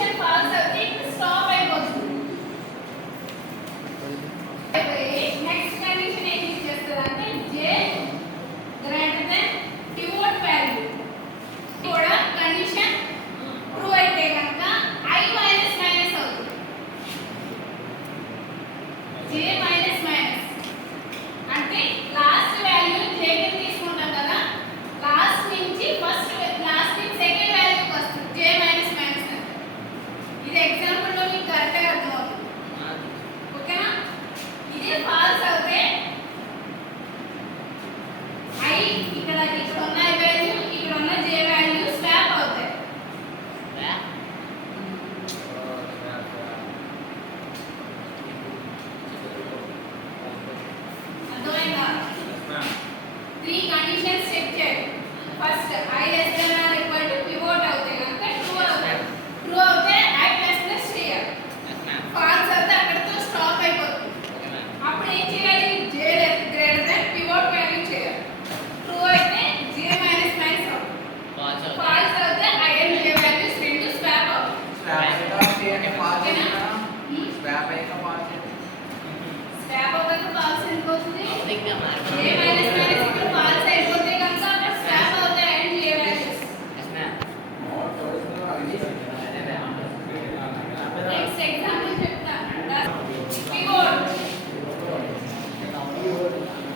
Condition false అవుతే ఇప్పుడు స్టాప్ అయిపోతుంది. నెక్స్ట్ కండిషన్ ఏం చేస్తుందంటే j greater than pivot value కూడా కండిషన్ ట్రూ అయితే కనుక i మైనస్ మైనస్ అవుతుంది. j మైనస్ మైనస్ అంటే లాస్ట్ వాల్యూ j కి తీసుకుంటాం కదా, లాస్ట్ నుంచి ఫస్ట్ లాస్ట్ నుంచి సెకండ్ వాల్యూకి వస్తుంది j మైనస్ మైనస్. ఇది ఎగ్జాంపుల్ లో మీకు కరెక్ట్గా అర్థమవుతుంది. ఓకేనా? ఇది ఫాల్స్ అవుతే i ఇక్కడ ఉన్న వాల్యూ ఇక్కడ ఉన్న j వాల్యూ స్వాప్ అవుతాయి. అర్థమైందా? 3 కండిషన్స్ చెక్ చేయండి. First i less than or equal to pivot అవుతే కనుక ట్రూ అవుతాయి. ట్రూ అవుతే i ప్లస్ ప్లస్ చేయాలి. ఫాల్స్ అవుతే అక్కడితో స్టాప్ అయిపోతుంది. అప్పుడు ఏం చేయాలి? j greater than pivot value చేయాలి. ట్రూ అయితే j మైనస్ మైనస్ అవుతుంది. ఫాల్స్ అవుతే i అండ్ j వాల్యూస్ రెండు స్వాప్ అవుతాయి. స్వాప్ అవ్వక ఫాల్స్ ఎందుకు అవుతుంది? j మైనస్ మైనస్ ఇక్కడ ఫాల్స్ అయిపోతే కనుక అక్కడ స్వాప్ అవుతాయి and j values. Next example చెప్తాను. పివోట్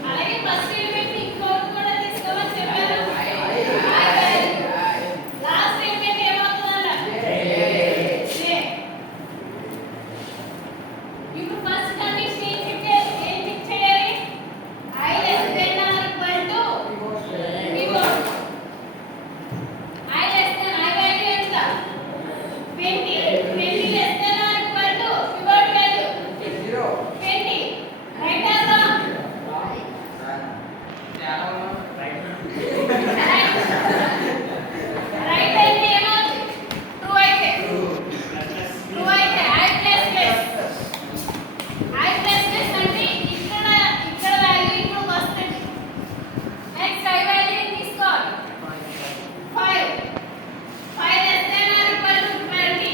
అలాగే ఫస్ట్ ఎలిమెంట్ ఇంకోటి కూడా తీసుకోమని చెప్పారు. లాస్ట్ ఎలిమెంట్ ఏమవుతుందంట? j. ఇప్పుడు ఫస్ట్ కండిషన్ ఏం చెక్ చేయాలి? i less than or equal to pivot. i less than i value ఎంత? 20. 20 less than or equal to pivot value 20. Right or wrong? Right అయితే ఏమవుతుంది? True అయితే ట్రూ అయితే i ప్లస్ ప్లస్ అంటే ఇక్కడ వాల్యూ ఇప్పుడు వస్తుంది. నెక్స్ట్ i వాల్యూ తీసుకోవాలి 5. 5 less than or equal to 20.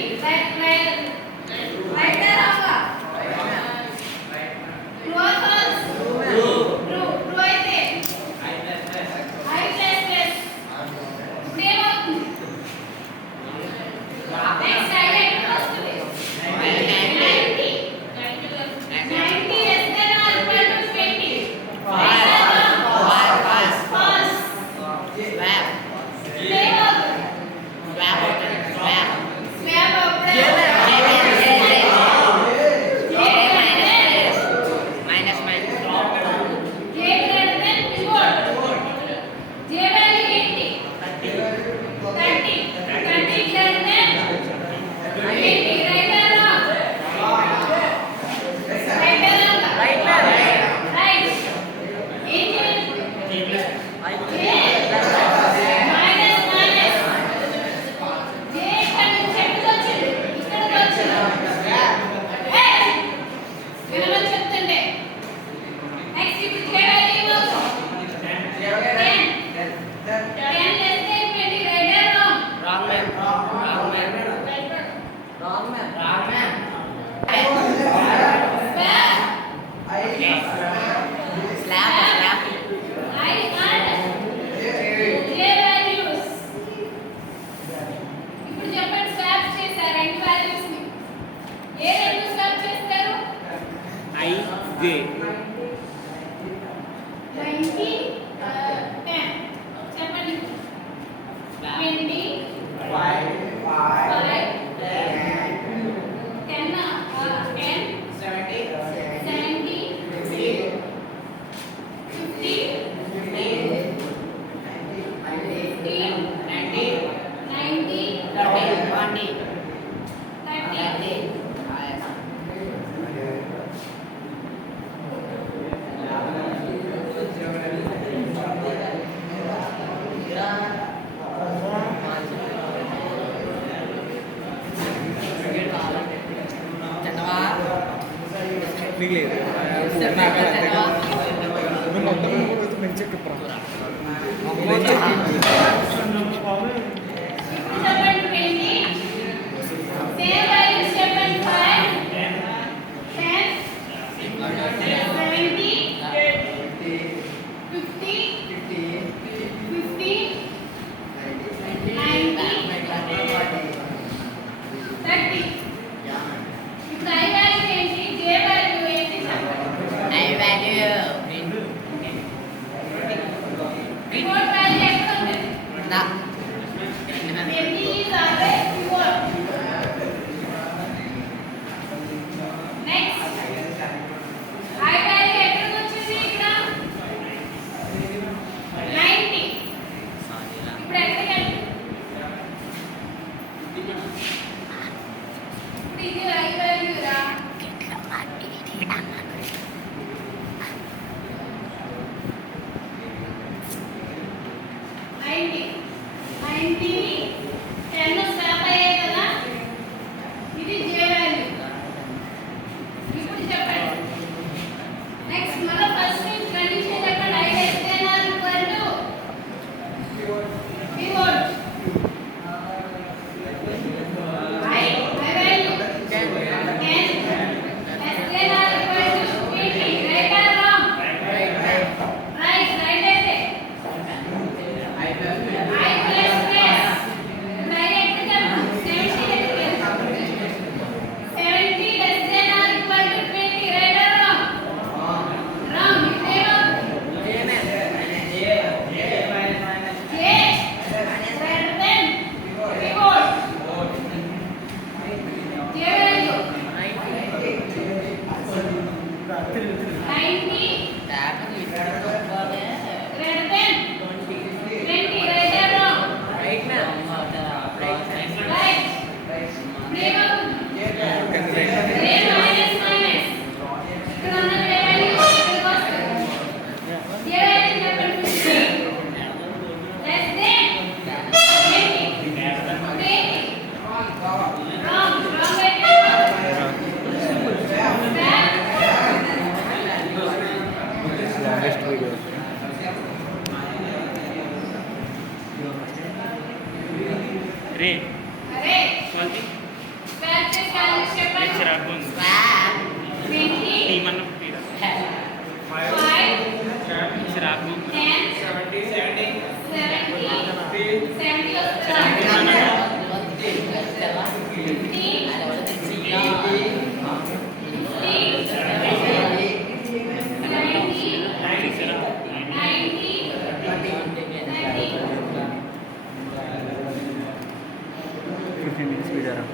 Right or wrong? True or false? True అయితే i ప్లస్ ప్లస్ ఇప్పుడు ఏమవుతుంది? నెక్స్ట్ i వాల్యూ వస్తుంది 90. 90 less than or equal to 20. Right or wrong? False. ఏమవుతుంది? స్వాప్ అవుతుంది. j greater than pivot. j value ఏంటి? 30. 30 greater than 20. Right or wrong? Right or wrong? Right. ఏం చేయాలి? Minus minus j ఇక్కడ నుంచి ఎక్కడికి వచ్చింది? ఇక్కడికి వచ్చింది. వినమని చెప్తుంటే నెక్స్ట్ ఇప్పుడు j వాల్యూ ఏమవుతుంది? 10. 10 less than 20. Right or wrong? Swap. I and j values. ఇప్పుడు చెప్పండి, స్వాప్ చేశారు రెండు వాల్యూస్ ని. ఏ రెండు స్వాప్ చేస్తారు? i j 20 10. చెప్పండి. 20 5 మీకు లేదు నువ్వు మొత్తం మంచిగా చెప్పరా Seven 20. ఇప్పుడు ఇది ఐ వాల్యూ రా. 90 10 స్వాప్ అయ్యాయి కదా, ఇది జే వాల్యూ. ఇప్పుడు చెప్పండి నెక్స్ట్ మళ్ళీ ఫస్ట్ కండిషన్ చెప్పండి. I less than or equal to pivot. I value 10 less than or equal to 20. Right or wrong? Right right అయితే I plus plus direct term 70 less than or equal to 20. Right or wrong? Wrong. Zero. J greater than pivot. J value 90 greater than 20. Right or wrong? Right. Minus minus. ఇక్కడ ఉన్న J value ఇక్కడికి వస్తుంది. J value చెప్పండి 50. Less than 20. 20. Wrong. Wrong అయితే longest video. రే అరే quality square చేసి వాల్యూ చెప్పండి. చిరాకు ఉంది. 20 టీమన్న తీరా 5 చిరాకు ఉంది. 10 70 70 వస్తుంది. 15 minutes వీడియో రా.